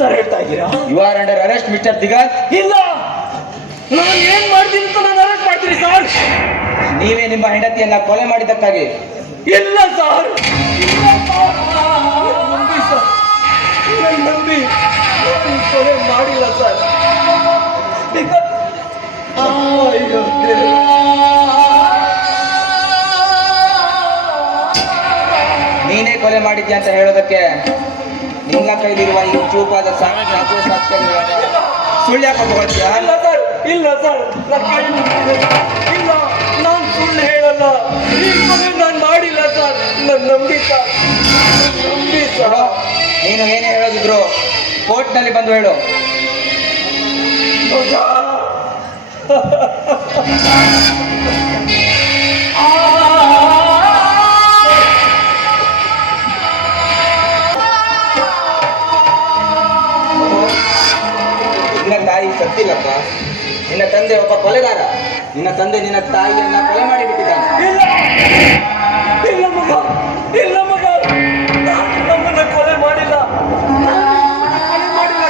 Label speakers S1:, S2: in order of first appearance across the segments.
S1: Sir ಹೇಳ್ತಾ ಇದ್ದೀರಾ?
S2: You are under arrest mister Diganth
S1: ಇಲ್ಲ. ನಾನು ಏನ್ ಮಾಡ್ತೀನಿ ಅಂತ ನಾನು ಅರೆಸ್ಟ್ ಮಾಡ್ತೀನಿ ಸರ್.
S2: ನೀವೇ ನಿಮ್ಮ ಹೆಂಡತಿಯನ್ನ ಕೊಲೆ ಮಾಡಿದ್ದಕ್ಕಾಗಿ.
S1: ಇಲ್ಲ ಸರ್. ಇಲ್ಲ ಸರ್. ನಂಬಿ ಸರ್ ನಂಬಿ ನಾನು ಕೊಲೆ ಮಾಡಿಲ್ಲ ಸರ್. ಅಯ್ಯೋ ದೇವ್ರೇ.
S2: ನೀನೇ ಕೊಲೆ ಮಾಡಿದ್ಯಾ ಅಂತ ಹೇಳೋದಕ್ಕೆ ನಿನ್ನ ಕೈಲಿರುವ ಈ ಚೂಪಾದ ಸಾಕ್ಷ್ಯ ಸಾಕ್ಷ್ಯಗಳಿವೆ. ಸುಳ್ಳು ಯಾಕೆ ತಗೊಳ್ತೀಯಾ
S1: ಇಲ್ಲ ಸರ್ ಇಲ್ಲ ಸರ್ ನನ್ನ ಕೈ ಮುಗಿದಿದೆ. ಇಲ್ಲ ನಾನು ಸುಳ್ಳು ಹೇಳಲ್ಲ ಈ ಕೊಲೆ ನಾನು ಮಾಡಿಲ್ಲ ಸರ್ ನನ್ನ ನಂಬಿ ಸರ್ ನನ್ ನಂಬಿ ಸರ್
S2: ನೋಡು, ನೀನು ಏನೇ ಹೇಳೋದಿದ್ರು ಕೋರ್ಟ್ನಲ್ಲಿ ಬಂದು ಹೇಳು
S1: ಹೌದಾ?
S2: ಸತ್ತಿಲ್ಲಪ್ಪ. ನಿನ್ನ ತಂದೆ ಒಬ್ಬ ಕೊಲೆಗಾರ. ನಿನ್ನ ತಂದೆ ನಿನ್ನ ತಾಯಿಯನ್ನ ಕೊಲೆ ಮಾಡಿಬಿಟ್ಟಿದ್ದಾನೆ.
S1: ಇಲ್ಲ. ಇಲ್ಲ ಮಗ. ಇಲ್ಲ ಮಗ. ನಾನು ನಮ್ಮನ್ನ ಕೊಲೆ ಮಾಡಿಲ್ಲ. ಕೊಲೆ ಮಾಡಿಲ್ಲ.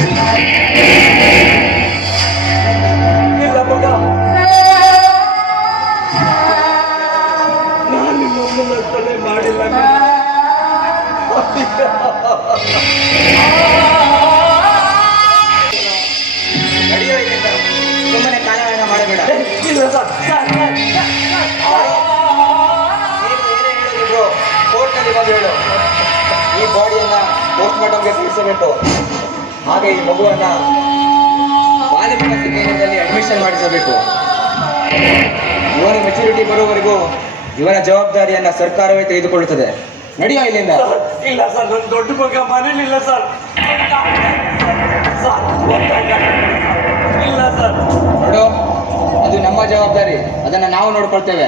S1: ಇಲ್ಲ
S2: ಕೋರ್ಟ್ನಲ್ಲಿ ಬಂದು ಈ ಬಾಡಿಯನ್ನ ಪೋಸ್ಟ್ ಮಾರ್ಟಮ್ಗೆ ತಿಳಿಸಬೇಕು ಹಾಗೆ ಈ ಮಗುವನ್ನ ಬಾಲಿಕ ಕೇಂದ್ರದಲ್ಲಿ ಅಡ್ಮಿಷನ್ ಮಾಡಿಸಬೇಕು ಇವನ ಮೆಚುರಿಟಿ ಬರುವವರೆಗೂ ಇವನ ಜವಾಬ್ದಾರಿಯನ್ನ ಸರ್ಕಾರವೇ ತೆಗೆದುಕೊಳ್ಳುತ್ತದೆ ನಡೆಯೋ ಇಲ್ಲಿಂದ
S1: ಇಲ್ಲ ಸರ್ ನನ್ನ ದೊಡ್ಡ ಮಗ ಮನೇಲಿಲ್ಲ ಸರ್
S2: ಜವಾಬ್ದಾರಿ. ಅದನ್ನು ನಾವು ನೋಡ್ಕೊಳ್ತೇವೆ.